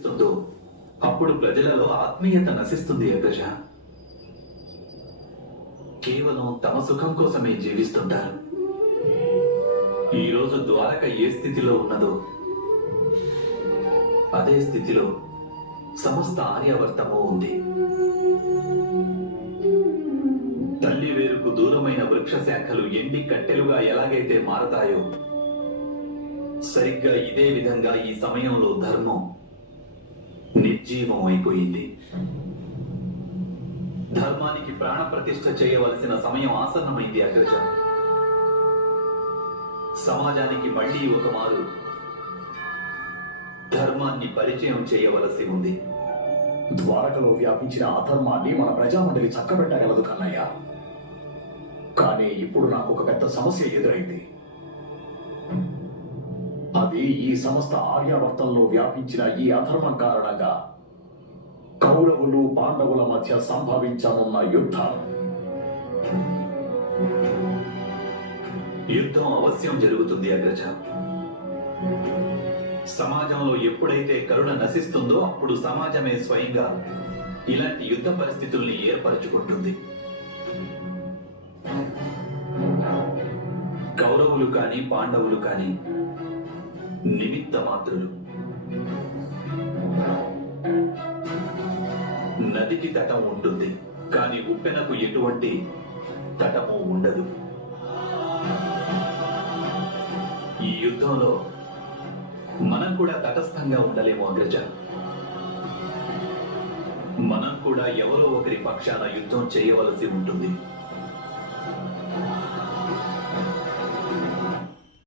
ఇస్తుందో అప్పుడు ప్రజలలో ఆత్మీయత నశిస్తుంది అగ్రజ. కేవలం తమ సుఖం కోసమే జీవిస్తుంటారు. ఈరోజు ద్వారక ఏ స్థితిలో ఉన్నదో అదే స్థితిలో సమస్త ఆర్యావర్తము ఉంది. తల్లి వేరుకు దూరమైన వృక్ష శాఖలు ఎండి కట్టెలుగా ఎలాగైతే మారతాయో సరిగ్గా ఇదే విధంగా ఈ సమయంలో ధర్మం నిర్జీవం అయిపోయింది. ధర్మానికి ప్రాణ ప్రతిష్ఠ చేయవలసిన సమయం ఆసన్నమైంది అగ్రజ. సమాజానికి మళ్లీ ఒక మారు ధర్మాన్ని పరిచయం చేయవలసి ఉంది. ద్వారకలో వ్యాపించిన అధర్మాన్ని మన ప్రజామండలి చక్కబెట్టగలదు కన్నయ్య. కానీ ఇప్పుడు నాకు ఒక పెద్ద సమస్య ఎదురైంది. అది ఈ సమస్త ఆర్యావర్తంలో వ్యాపించిన ఈ అధర్మం కారణంగా కౌరవులు పాండవుల మధ్య సంభవించనున్న యుద్ధం. యుద్ధం అవశ్యం జరుగుతుంది అగ్రజ. సమాజంలో ఎప్పుడైతే కరుణ నశిస్తుందో అప్పుడు సమాజమే స్వయంగా ఇలాంటి యుద్ధ పరిస్థితుల్ని ఏర్పరచుకుంటుంది. కౌరవులు కాని పాండవులు కాని నిమిత్త మాత్రులు. నదికి తటం ఉంటుంది కానీ ఉప్పెనకు ఎటువంటి తటము ఉండదు. ఈ యుద్ధంలో మనం కూడా తటస్థంగా ఉండలేము అగ్రజ. మనం కూడా ఎవరో ఒకరి పక్షాన యుద్ధం చేయవలసి ఉంటుంది.